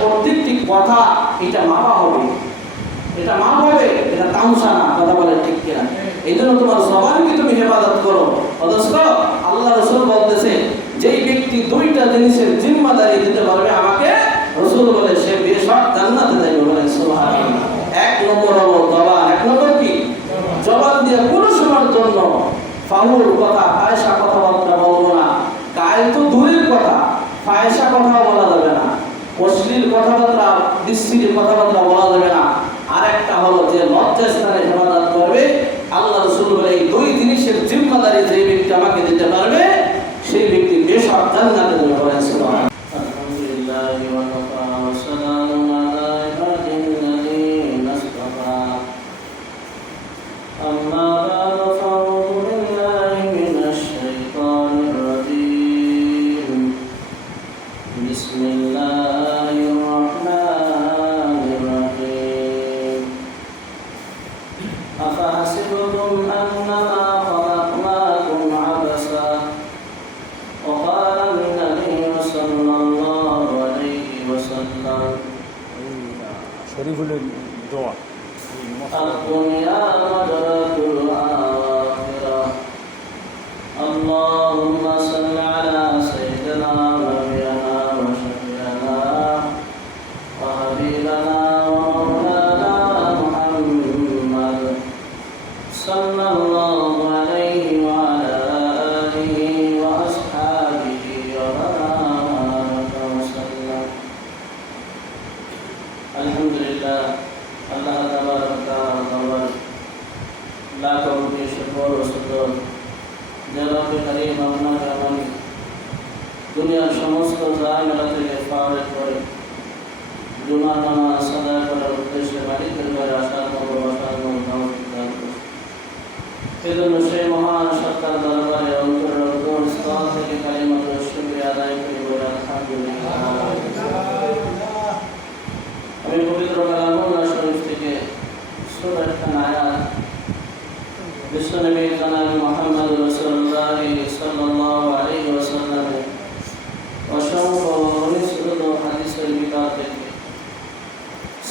প্রত্যেকটি কথা এটা মাপা হবে। এটা মাপ হবে, এটা তামসা না, কথা বলে ঠিক কিনা। এই জন্য তোমার তুমি হেফাজত করো। আল্লাহ রসুল বলতেছে, যেই ব্যক্তি দুইটা জিনিসের জিম্মাদারি দিতে পারবে, আমাকে রসুল বলে, সে বেশক জান্নাতে যাইবে বলে এক নম্বর হলো জবান, এক নম্বর কি? জবান দিয়ে কোনো সময়ের জন্য ফাউল কথা পায়সা কথাবার্তা বলব না। গায়ে তো দূরের কথা পায়সা কথা বলা যাবে না। অশ্লীল কথাবার্তা বিশ্রী কথাবার্তা বলা যাবে না। আর একটা হলো যে লজ্জা স্থানে সমাধান করবে। আল্লাহ রসুল বলে, এই দুই জিনিসের জিম্মাদারি যে ব্যক্তি আমাকে দিতে পারবে, সেই ব্যক্তি বেশ জান্নাতে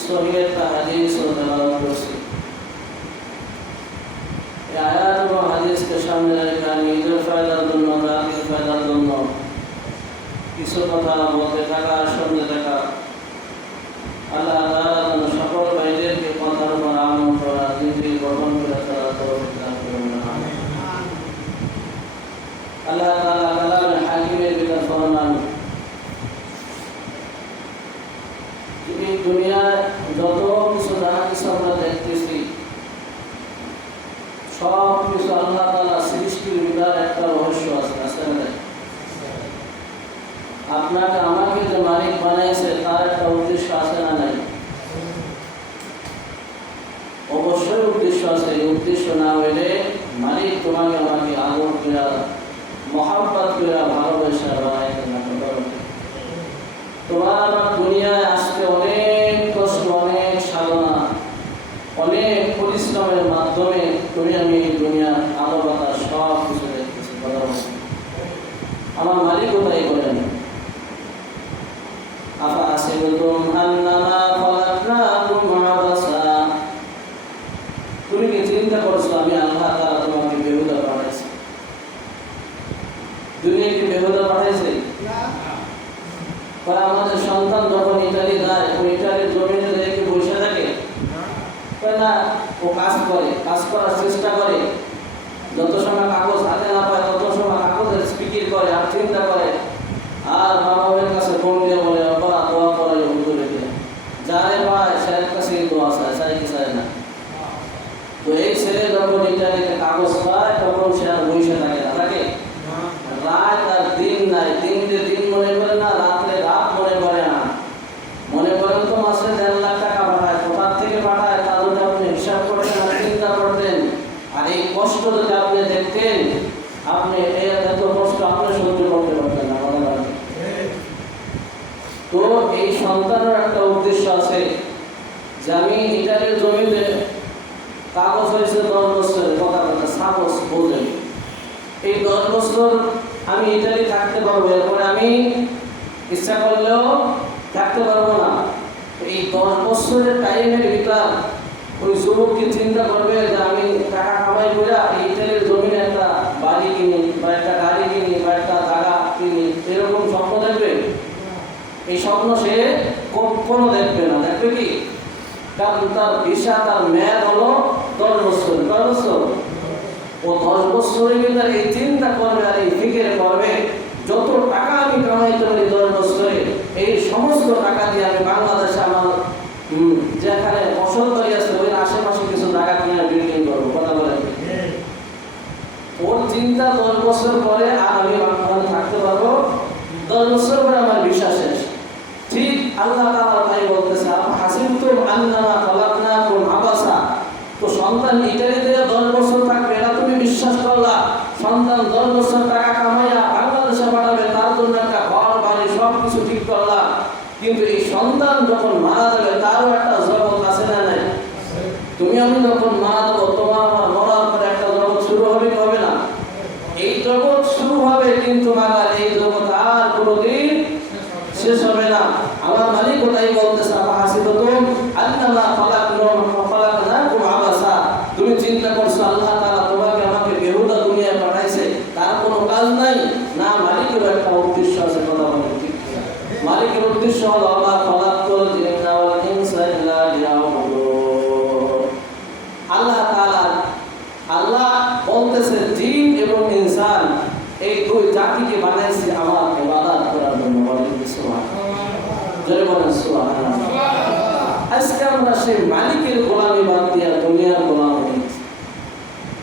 শরীয়ত বা হাদিস ও করছে আয়াত এবং হাদিসকে সামনে রেখে নিজের ফায়দার জন্য, জাতির ফায়দার জন্য কিছু কথা বলতে থাকা, শুনতে থাকা। আল্লাহ উদ্দেশ্য না হইলে মালিক তোমাকে আমাকে আদর করা মহাব্বত করা 된다고 সন্তানের একটা উদ্দেশ্য আছে যে আমি ইটালির জমিতে কাগজ হয়েছে দশ বছরের, কথা কথা সাপোজ বললেন। এই দশ বছর আমি ইটালি থাকতে পারব, এরপরে আমি ইচ্ছা করলেও থাকতে পারব না। এই দশ বছরের টাইমের ভিতর ওই যুবককে চিন্তা করবে যে আমি টাকা কামাই করে ইটালির জমিনে একটা বাড়ি কিনি বা একটা গাড়ি কিনি বা একটা জায়গা কিনি, এরকম স্বপ্ন থাকবে এই স্বপ্ন সে কখনো দেখবে না। দেখবে কি? কারণ তার ভিসা, তার মেয়াদ হলো দশ বছর। দশ বছর? ও দশ বছরের ভিতরে এই চিন্তা করবে আর এই ফিকির করবে, যত টাকা আমি কামাইতে পারি দশ বছরে, এই সমস্ত টাকা দিয়ে আমি বাংলাদেশে আমার যেখানে ফসল তৈরি আছে, ওই আশেপাশে কিছু জায়গা কিনে বিল্ডিং করব। কথা বলে ওর চিন্তা দশ বছর পরে আর আমি বাংলাদেশে থাকতে পারব। দশ বছর পরে আমার বিশ্বাস শেষ। আল্লাহ তাআলা তাই বলতেছে হাসিবতুম আন্নামা খালাকনাকুম আবাসা? তো সন্তান ইটালিতে দশ বছর থাকবে, এটা তুমি বিশ্বাস করলা। সন্তান দশ বছর টাকা কামাইয়া বাংলাদেশে পাঠাবে তার জন্য একটা ঘর বাড়ি সব কিছু ঠিক করলা কিন্তু এই সন্তান যখন মারা যাবে তারও একটা জগৎ আছে না নাই তুমি আমি যখন মারা যাব তোমার আমার মরার পরে একটা জগৎ শুরু হবে কি হবে না এই জগৎ শুরু হবে কিন্তু মারার এই জগৎ আর কোনোদিন শেষ হবে না আমার মালিক ওটাই বলতেছে আমার হাসি তো তুম আল্লাহ ফালাক নম ফালাক না কুম আবাসা তুমি চিন্তা করছ আল্লাহ তাআলা তোমাকে আমাকে বেহুদা দুনিয়ায় পাঠাইছে তার কোনো কাজ নাই না মালিকের একটা উদ্দেশ্য আছে কথা বলে ঠিক কিনা? মালিকের উদ্দেশ্য হলো আমার ফালাক তো জিন্না ওয়াল ইনসা ইল্লা লিয়াবুদুন আল্লাহ তাআলা আল্লাহ বলতেছে, জিন এবং ইনসান, এই দুই জাতিকে বানাইছে আমার ইবাদত করার জন্য। আজকে আমরা সেই মালিকের গোলামি বাদ দিয়া দুনিয়ার গোলাম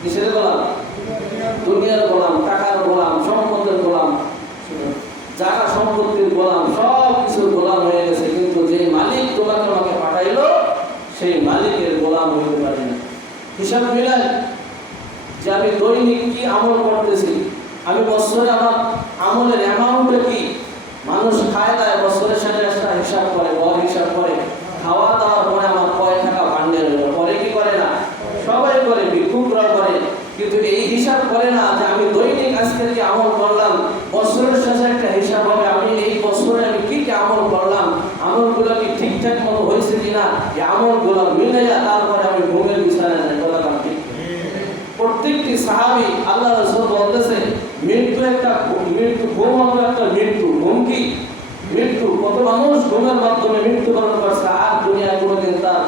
কিসের গোলাম? দুনিয়ার গোলাম, টাকার গোলাম, সম্পদের গোলাম। জায়গা সম্পত্তির গোলাম, সব কিছুর গোলাম হয়ে গেছে, কিন্তু যে মালিক তোমাকে আমাকে পাঠাইলো, সেই মালিকের গোলাম হইতে পারে না। হিসাব মিলায়। যে আমি দৈনিক কি আমল করতেছি? আমি বছরে আমার আমলের অ্যামাউন্টটা কি? মানুষ খায় দায় বছরের সাথে একটা হিসাব করে গড় হিসাব করে। খাওয়া দাওয়ার পরে আমার কয় টাকা ভান্ডে রইল পরে কি করে না? সবাই করে ভিক্ষুকরাও করে। কিন্তু এই হিসাব করে না যে আমি দৈনিক আজকে যে আমল করলাম, বছরের শেষে একটা হিসাব হবে, আমি এই বছরে আমি কি কি আমল করলাম? আমলগুলো কি ঠিকঠাক মতো হয়েছে কিনা? এই আমলগুলো মিলে তারপরে আমি ঘুমের বিছানায় যাই কথা কাম ঠিক প্রত্যেকটি সাহাবি আল্লাহ রসুল বলতেছে মৃত্যু একটা মৃত্যু ঘুম হলো একটা মৃত্যু ঘুম কি মৃত্যু কত মানুষ ঘুমের মাধ্যমে মৃত্যুবরণ করছে আর দুনিয়ায় কোনোদিন তার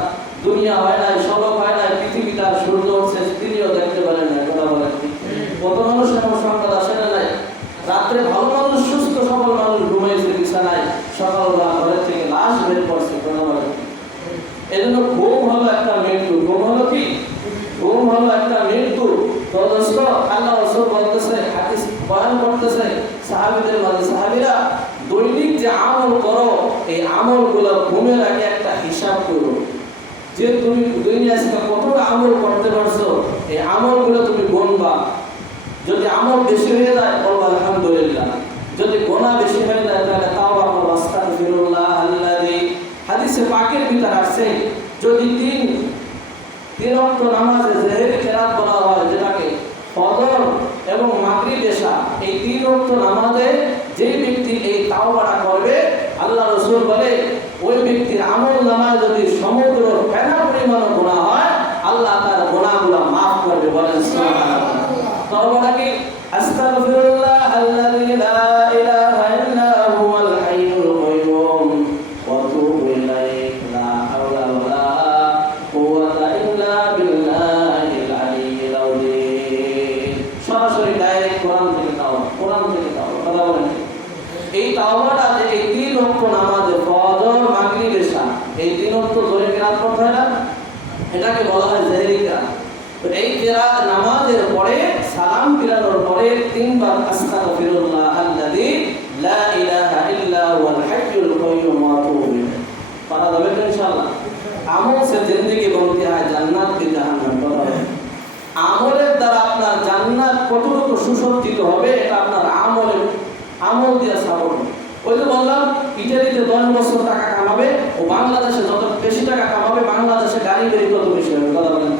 দুনিয়া হয় নাই সড়ক হয় নাই পৃথিবী তার সূর্য উঠছে তিনিও দেখতে পারেন না কথা বলেন ঠিক। কত মানুষ এমন সংবাদ আসে না নাই রাত্রে ভালো মানুষ সুস্থ সবল মানুষ ঘুমাইছে বিছানায় সকালবেলা ঘরের থেকে লাশ বের করছে কথা বলেন ঠিক। এজন্য ঘুম হলো একটা মৃত্যু ঘুম হলো কি ঘুম হলো একটা মৃত্যু তো দোস্ত আল্লাহ রসুল বলতেছে হাদিস বয়ান করতেছে সাহাবীদের মাঝে সাহাবীরা দৈনিক যে আমল করো এই আমলগুলো ঘুমের আগে একটা হিসাব করো যে তুমি আজকে কতটা আমল করতে পারছ, এই আমলগুলো তুমি গণবা যদি আমল বেশি হয়ে যায়, বলব, আলহামদুলিল্লাহ। যদি গোনা বেশি হয়ে যায়, তাহলে তাও আমার আস্তাগফিরুল্লাহ আল্লাযী। হাদিসে পাকের ভিতর আসছে, যদি তিন তিন অক্ট নামাজে জেহের কেরাত বলা হয়, যেটাকে ফজর এবং এশা এই তিন অক্ট নামাজে যে ব্যক্তি এই তাওবাটা করবে, আল্লাহ রসুল বলে, ওই ব্যক্তির আমল নামায় যদি না এটাকে বলা হয় জেহরি এই কেরাত নামাজের পরে, সালাম ফিরানোর পরে তিনবার আস্তাগফিরুল্লাহ আল্লাযী লা ইলাহা ইল্লা হুয়াল হাইয়ুল কাইয়্যুম ওয়া ইলাইহি। পারা যাবে ইনশাআল্লাহ। আমল সে জিন্দেগি বলতে হয় জান্নাত কি জাহান্নাম কথা আমলের দ্বারা আপনার জান্নাত কতটুকু সুসজ্জিত হবে, এটা আপনার আমলের আমল দিয়ে সাবর ওই বললাম, ইটালিতে দশ বছর টাকা কামাবে ও বাংলাদেশে যত বেশি টাকা কামাবে, বাংলাদেশে গাড়ি বেরি তত বেশি হবে। কথা বলেন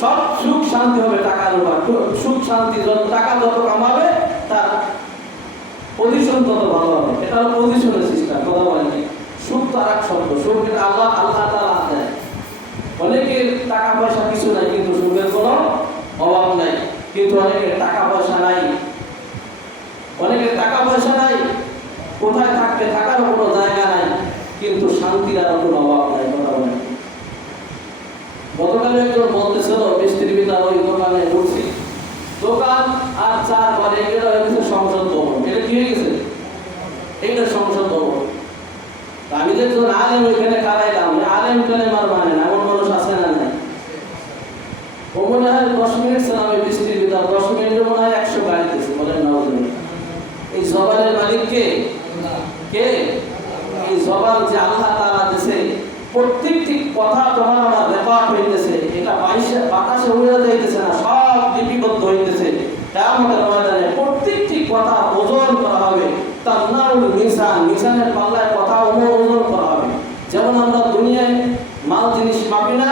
সব সুখ শান্তি হবে টাকার উপর। সুখ শান্তি যত টাকা যত কামাবে, তার পজিশন তত ভালো হবে। এটা হলো পজিশনের সিস্টেম কথা বলেন সুখ তো আর এক শব্দ। সুখ এটা আল্লাহ আল্লাহ তাআলা দেয়। অনেকের টাকা পয়সা কিছু নাই, কিন্তু সুখের কোনো অভাব নাই। কিন্তু অনেকের টাকা পয়সা নাই অনেকের টাকা পয়সা নাই কোথায় থাকতে থাকার কোনো জায়গা নাই, কিন্তু শান্তির আর কোনো অভাব নাই গতকালে একজন বলতেছিল মিস্ত্রি পিতার ওই দোকানে উঠছি দোকান আর চার ঘরে এটা হয়ে গেছে সংসদ ভবন। এটা কি হয়ে গেছে? এইটা সংসদ ভবন। আমি যে আলেম, ওইখানে কারাইলাম আলেম কালেম আমার মানে না, এমন মানুষ আছে না নাই। ও মনে হয় দশ মিনিট ছিলাম ওই মিস্ত্রি পিতার দশ মিনিটের মনে হয় একশো দিয়েছে, বলেন না এই জবানের মালিক কে কে এই জবান যে আল্লাহ তাআলা দিয়েছে প্রত্যেকটি কথা তোমার আমার রেকর্ড হইতেছে। এটা বাইশে বাতাসে উড়ে যাইতেছে না, সব লিপিবদ্ধ হইতেছে। কিয়ামতের ময়দানে প্রত্যেকটি কথা ওজন করা হবে। তান্নাউল মিসান, মিসানের পাল্লায় কথা ওজন করা হবে। যেমন আমরা দুনিয়ায় মাল জিনিস মাপি না,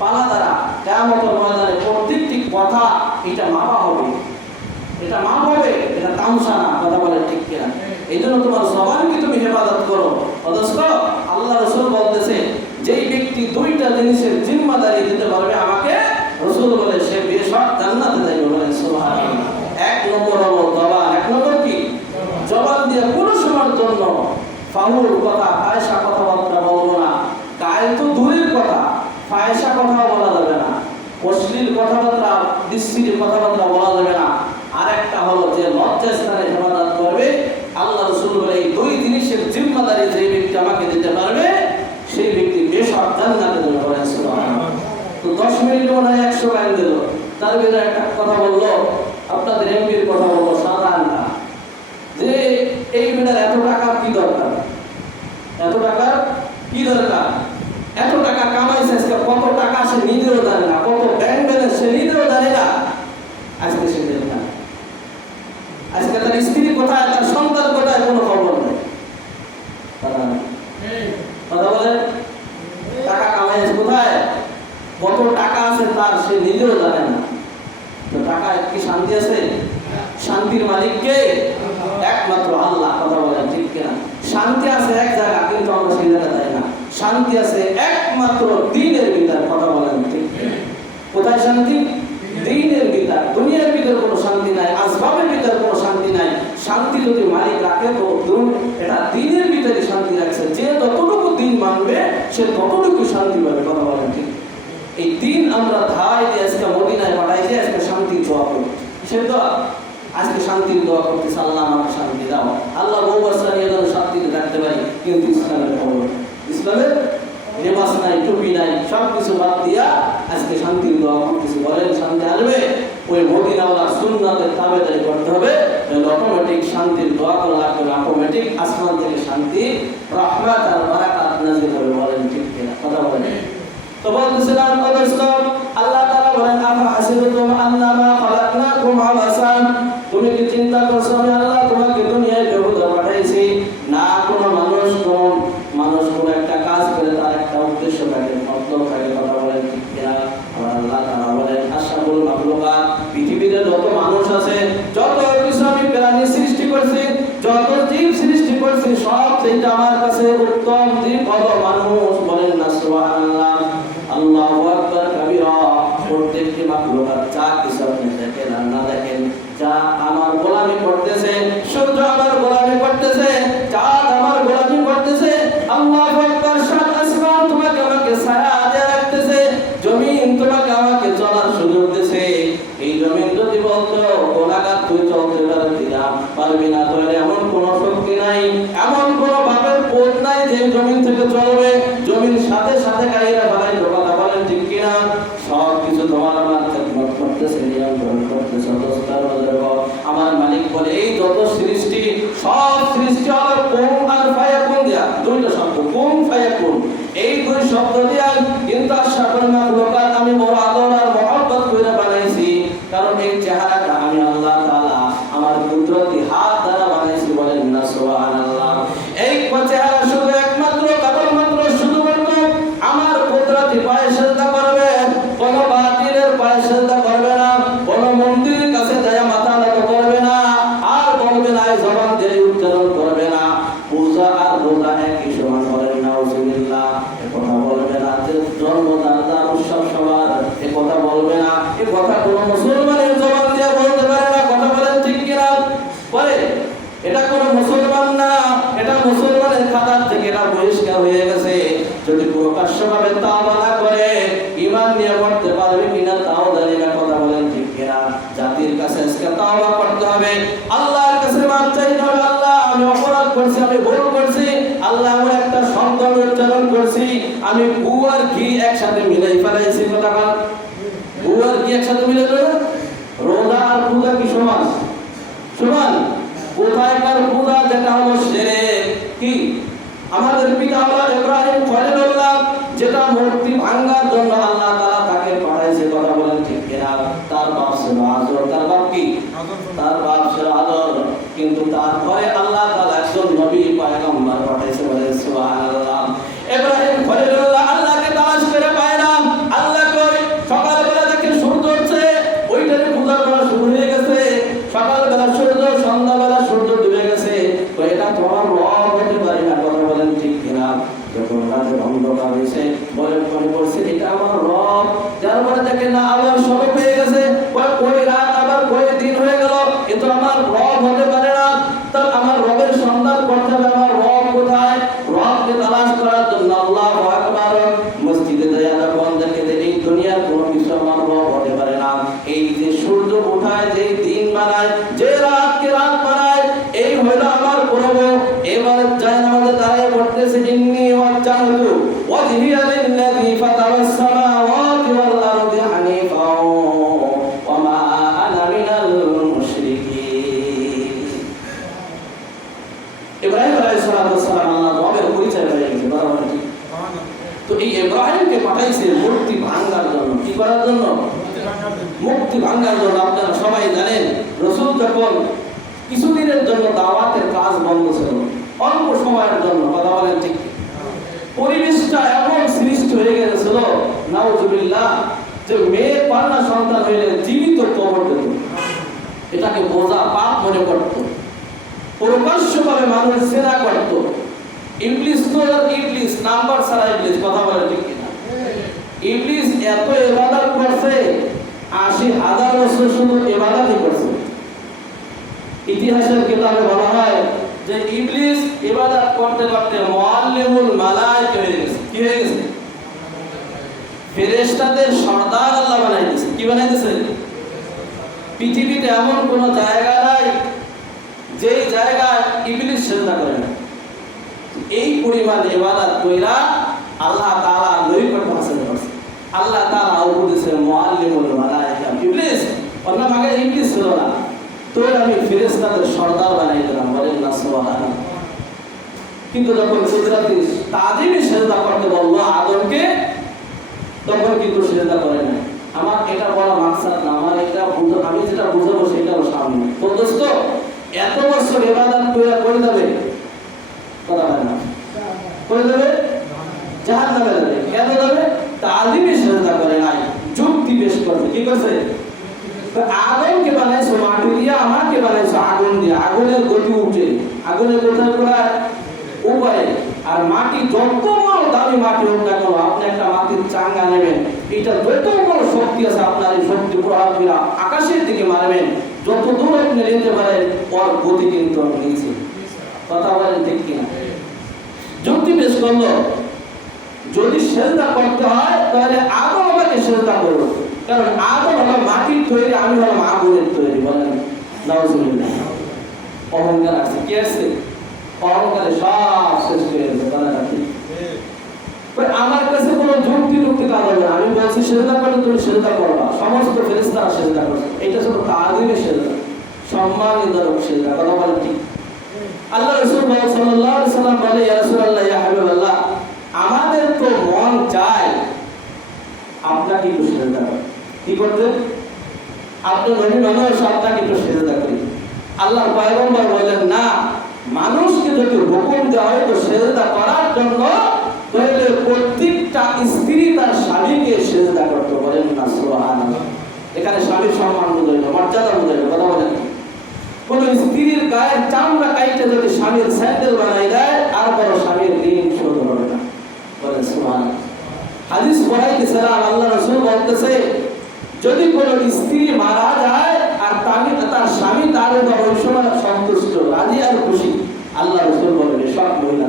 পালা দ্বারা কিয়ামতের ময়দানে প্রত্যেকটি কথা এটা মাপা হবে। এটা মাপ হবে, এটা তামসা না, কথা বলে ঠিক কিনা। এই জন্য তোমার জবানকে তুমি হেফাজত করো। অথচ আল্লাহ রসুল বলতেছে, যেই ব্যক্তি দুইটা জিনিসের জিম্মাদারি দিতে পারবে, আমাকে রসুল বলে, সে বেশক জান্নাতে যাইবে বলে এক নম্বর হলো জবান, এক নম্বর কি? জবান দিয়ে কোনো সময়ের জন্য ফাহুল কথা ফায়সা কথাবার্তা বলব না। কাল তো দূরের কথা ফায়সা কথা বলা যাবে না অশ্লীল কথাবার্তা দৃষ্টির কথাবার্তা বলা যাবে না আরেকটা হলো যে লজ্জা স্থানে হেফাজত করবে আল্লাহ রসুল বলে এই দুই জিনিসের জিম্মাদারি যে ব্যক্তি আমাকে দিতে পারবে সেই ব্যক্তি বেশক জান্নাতে যাবে বলেন সুবহানাল্লাহ। তো মিনিট মনে হয় একশো গান দিল। তার ভিতরে একটা কথা বলল, আপনাদের এমপির কথা বলল সাধারণটা যে এই বেটার এত টাকার কি দরকার? এত টাকার কি দরকার? এত টাকা কামাইছে আজকে, কত টাকা সে নিজেও জানে না, কত ব্যাংক সে নিজেও জানে না। আজকে সে জানে না আজকে তার স্ত্রী কোথায় তার সন্তান কোথায় কোনো খবর নেই কথা নেই। কথা বলে টাকা কামাইছে কোথায় কত টাকা আছে তার সে নিজেও জানে না তো টাকায় কি শান্তি আছে শান্তির মালিক কে? একমাত্র আল্লাহ, কথা বলেন ঠিক কিনা? শান্তি আছে এক জায়গা, কিন্তু আমরা সেই জায়গা যাই না। শান্তি আছে একমাত্র দিনের ভিতর, কথা বলেন ঠিক কোথায় শান্তি? দিনের ভিতর। দুনিয়ার ভিতর কোনো শান্তি নাই, আসবাবের ভিতর কোনো শান্তি নাই। শান্তি যদি মালিক রাখে, তো এটা দিনের ভিতরে শান্তি রাখছে। যে যতটুকু দিন মানবে, সে ততটুকু শান্তি পাবে, কথা বলেন ঠিক। এই দিন আমরা ধায় দিয়ে আজকে মদিনায় পাঠাই দিয়ে আজকে শান্তির দোয়া সে দোয়া আজকে শান্তির দোয়া করতেছে আল্লাহ আমাকে শান্তি দাও। আল্লাহ বহু বছর যেন শান্তিতে থাকতে পারি, কিন্তু ইসলামের খবর ইসলামের লেবাস নাই, টুপি নাই সব কিছু বাদ দিয়া আজকে শান্তির দোয়া করতেছি। বলেন, শান্তি আসবে? ওই মদিনাওয়ালা সুন্নাতের তাবেদারি করতে হবে অটোমেটিক শান্তির দোয়া করা লাগবে অটোমেটিক আসমান থেকে শান্তি, রহমাত আর বারাকাত নাজিল হবে, বলেন ঠিক কিনা? কথা বলেন। তো বলতেছিলাম আল্লাহ তাআলা বলেন, আফা হাসিবতুম আন্নামা খালাকনাকুম আবাসান চিন্তা করছ আমি আল্লাহ তোমাকে আমাকে চলার সুযোগ দিছে এই জমিন যদি বলতো গোলাঘাট তুই চলতে পারবি না পারবি না তাহলে আমাদের পিতা হলো ইব্রাহিম খলিলুল্লাহ যেটা মূর্তি ভাঙার জন্য আল্লাহ তাআলা তাকে পাঠাইছে কথা বলেন ঠিক কিনা? তার বাপ ছিল আজর তার বাপ কি? তার এটাকে বোঝা পাপ মনে করত। প্রকাশ্যভাবে মানুষ সেরা করত। ইংলিশ তো ইংলিশ নাম্বার ছাড়া ইংলিশ কথা বলে ঠিক কিনা? ইংলিশ এত এবাদত করছে, আশি হাজার বছর শুধু এবাদতই করছে। ইতিহাসের কিতাবে বলা হয় যে ইবলিস ইবাদত করতে করতে মুআল্লিমুল মালায়েকা হয়ে গেছে। কি হয়ে গেছে? ফেরেশতাদের সর্দার আল্লাহ বানাই দিয়েছে। কি বানাই দিয়েছে? পৃথিবীতে এমন কোন জায়গা নাই যেই জায়গায় ইবলিস সেজদা করে না। এই পরিমাণ ইবাদত কইরা আল্লাহ তাআলা নৈকট্য হাসিল করছে। আল্লাহ তাআলা উপদেশে মুআল্লিমুল মালায়েকা ইবলিস। অন্য আগে ইবলিস ছিল না। তোর আমি ফেরেশতাদের সর্দার বানাই দিলাম, বলেন না, সুবহানাল্লাহ। কিন্তু যখন সিদরাতি তাজিমি সেজদা করতে বলল আদমকে, তখন কিন্তু সেজদা করে না আমার এটা বলা মাকসাদ না, আমার এটা আমি যেটা বুঝাবো সেটাও সামনে তো এত বছর ইবাদত করে করে দেবে কথা হয় না। করে দেবে জাহান নামে যাবে। কেন যাবে? তাজিমি সেজদা করে নাই, যুক্তি পেশ করছে কি করছে? আগুনকে বানাইছো, মাটি দিয়ে, আমাকে বানাইছো, আগুন দিয়ে। আগুনের গতি উঠে। আগুনের কোথায় কোথায় উপায়? আর মাটি যত বড় দামি মাটি হোক না কেন, আপনি একটা মাটির চাঙ্গা নেবেন। এটা যত বড় শক্তি আছে, আপনার এই শক্তি প্রভাব আকাশের দিকে মারবেন। যত দূর আপনি নিতে পারেন, ওর গতি কিন্তু নিয়েছে। কথা বলেন ঠিক কিনা? যুক্তি পেশ করল, যদি সেজদা করতে হয়, তাহলে আদম আমাকে সেজদা করব কারণ আদম হলো মাটির তৈরি, আমি হলাম আগুনের তৈরি, বলেন। নাউজুবিল্লাহ। অহংকার আছে। কি আছে? সব শেষ আমার কাছে কোনো যুক্তি যুক্তি না। আমি বলছি সেজদা করলে তুমি সেজদা করবা সমস্ত ফেরেস্তারা সেজদা করছে এটা শুধু তাজিমের সেজদা সম্মানিত সেজদা কথা বলেন ঠিক। আল্লাহ রাসূল সাল্লাম বলে ইয়া ইয়া আমাদের তো মন চায় আপনাকে একটু সেজদা করি। কি করতে? আপনি নবী মানুষ আপনাকে একটু সেজদা করি। আল্লাহ পয়গম্বর বললেন না মানুষকে যদি হুকুম দেওয়া হয় তো সেজদা করার জন্য, তাহলে প্রত্যেকটা স্ত্রী তার স্বামীকে সেজদা করতে বলেন না, সুবহানাল্লাহ। এখানে স্বামীর সম্মান বুঝাইল মর্যাদা বুঝাইল কথা বলেন। কোন স্ত্রীর গায়ের চামড়া কাইটে যদি স্বামীর স্যান্ডেল বানাই দেয়, আর বড় স্বামীর ঋণ শোধ হবে না। বলে সুবহান হাদিস পড়াইতেছিলাম আল্লাহ রসুল বলতেছে, যদি কোনো স্ত্রী মারা যায়, আর তার স্বামী তার উপর ওই সময় সন্তুষ্ট, রাজি আর খুশি আল্লাহ রসুল বলবে সব মহিলা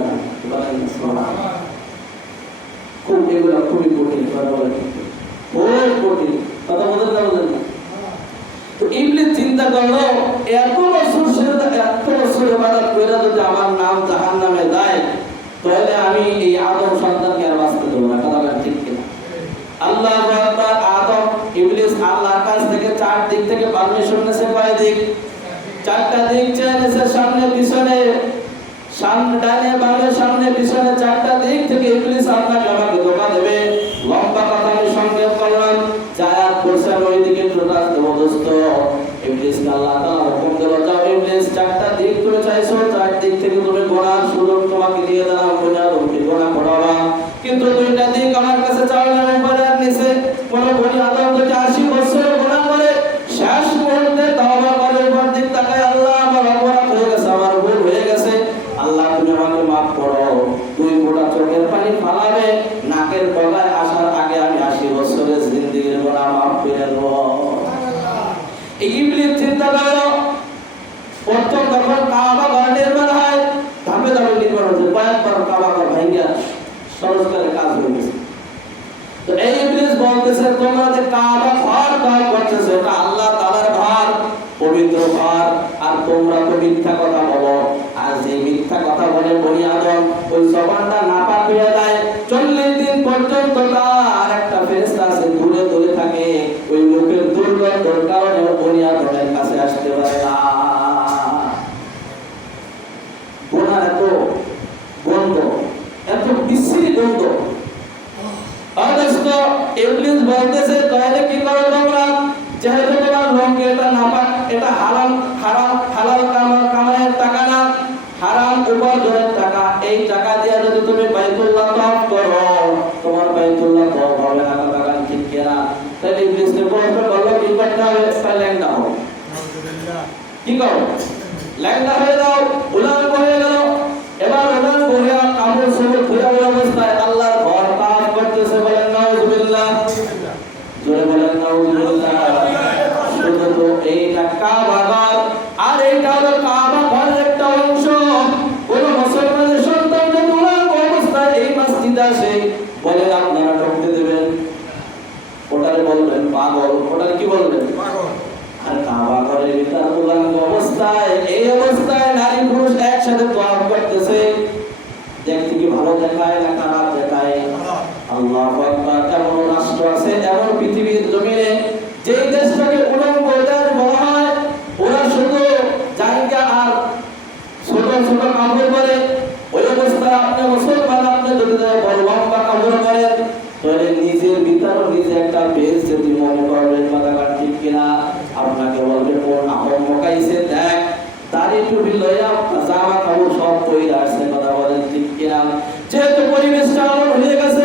বলেন খুব, এগুলো খুবই কঠিন খুব কঠিন, কথা বলেন না। বলেন না। তো বলেন দিক চারটা দিক চেয়েছে সামনে পিছনে সামনে ডানে বামে সামনে পিছনে চারটা দিক থেকে ইবলিস আপনাকে আমাকে ধোকা দেবে লম্বা কথা আমি সংক্ষেপ করলাম জায়াত করছেন ওই দিকে প্রকাশ দেবো দোস্ত ইবলিস আল্লাহ তাআলা হুকুম দিল যাও ইবলিস চারটা দিক তুমি চাইছো চার দিক থেকে তুমি গোনার সুযোগ তোমাকে দিয়ে দিলাম গোনা তুমি গোনা করাবা কিন্তু দুইটা দিক আমার কাছে চাও না উপরে আর নিচে কোন বনি আদম যদি আশি বছর গোনা করে শেষ মুহূর্তে তওবা করে উপর দিক তাকায় আল্লাহ আমার অপরাধ হয়ে গেছে আমার ভুল হয়ে গেছে আল্লাহ তুমি আমাকে মাফ করো দুই ফোঁটা চোখের পানি ফালাবে নাকের গলায় আসার আগে আমি আশি বছরের জিন্দিগির গোনা মাফ করে দেব এই ইবলিস চিন্তা করল প্রথম যখন কাবা ঘর নির্মাণ হয় ধাপে ধাপে নির্মাণ হচ্ছে কয়েকবার কাবা ঘর ভাঙ্গিয়া সহজ করে কাজ হয়ে গেছে তো এই ইবলিস বলতেছে তোমরা যে কাবা ঘর ঘর করতেছো ওটা আল্লাহ তাআলার ঘর, পবিত্র ঘর, আর তোমরা তো মিথ্যা কথা বলো। আর যে মিথ্যা কথা বলে বনি ওই জবানটা না পাক হয়ে যায়। চল্লিশ দিন পর্যন্ত তার একটা ফেরেশতা আছে দূরে দূরে থাকে ওই লোকের দুর্গন্ধর কারণে ও বনি আদমের কাছে আসতে পারে না গোনার এত গন্ধ এত বিশ্রী গন্ধ অথচ ইবলিস বলতেছে তাহলে কি করো তোমরা? যেহেতু তোমার লঙ্গে এটা নাপাক, এটা হারাম হারাম, হালাল কামানের টাকা না। হারাম উপার্জনের টাকা, এই টাকা দিয়ে যদি তুমি বাইতুল্লাহ তওয়াফ করো, তোমার বাইতুল্লাহ তওয়াফ হবে না টাকা ঠিক কিনা? তাহলে ইবলিসকে প্রশ্ন করল, কি করতে হবে? ল্যাংডা হও কি করো? ল্যাংডা হয়ে যাও উলাঙ্গ হয়ে ছোট করে ওই অবস্থায় আপনি মুসলমান আপনি যদি বড় লম্বা কামড় পরেন তাহলে নিজের ভিতর নিজে একটা বেশ যদি মনে করবেন কথাটা ঠিক কিনা, আপনাকে বলবে কোন আহম মকাইছে দেখ দাড়ি টুপি লইয়া জামা কাপড় সব কই আসছে। কথা বলেন ঠিক কিনা? যেহেতু পরিবেশটা আলো হয়ে গেছে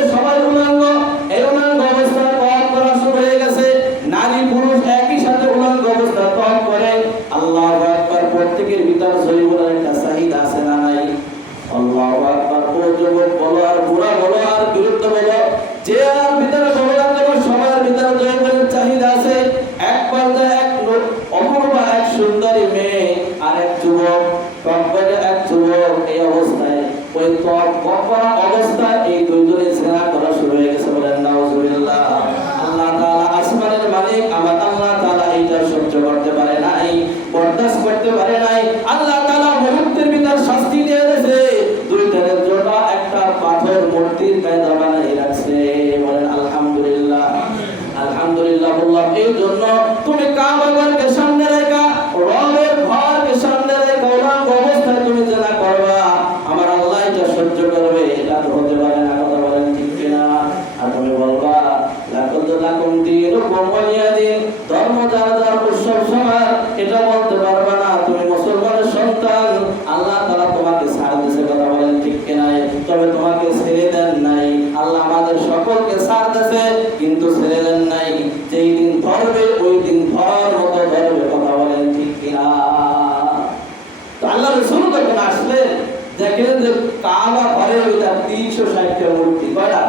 দেখেন যে কাবা ঘরের ভিতর তিনশো ষাটটা মূর্তি, কয়টা?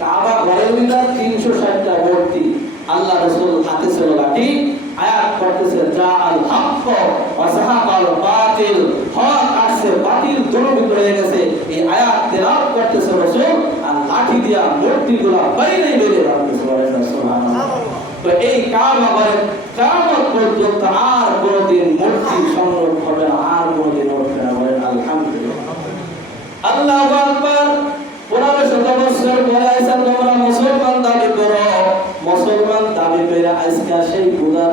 কাবা ঘরের ভিতর তিনশো ষাটটা মূর্তি আল্লাহ রসুল হাতে ছিল লাঠি আয়াত করতেছে যা আল বাতিল হক আসছে বাতিল হয়ে গেছে এই আয়াত করতেছে রসুল আর লাঠি দিয়া মূর্তিগুলা বাইরে বেরিয়ে রাখতেছে তো এই কাবা ঘরে কামত পর্যন্ত আর কোনোদিন মূর্তি সংগ্রহ হবে না আর কোনোদিন উঠবে না বলেন আলহামদুলিল্লাহ আল্লাহ আকবার। পনেরো শত বছর পরে আইসা তোমরা মুসলমান দাবি করো। মুসলমান দাবি করে আজকে সেই পূজার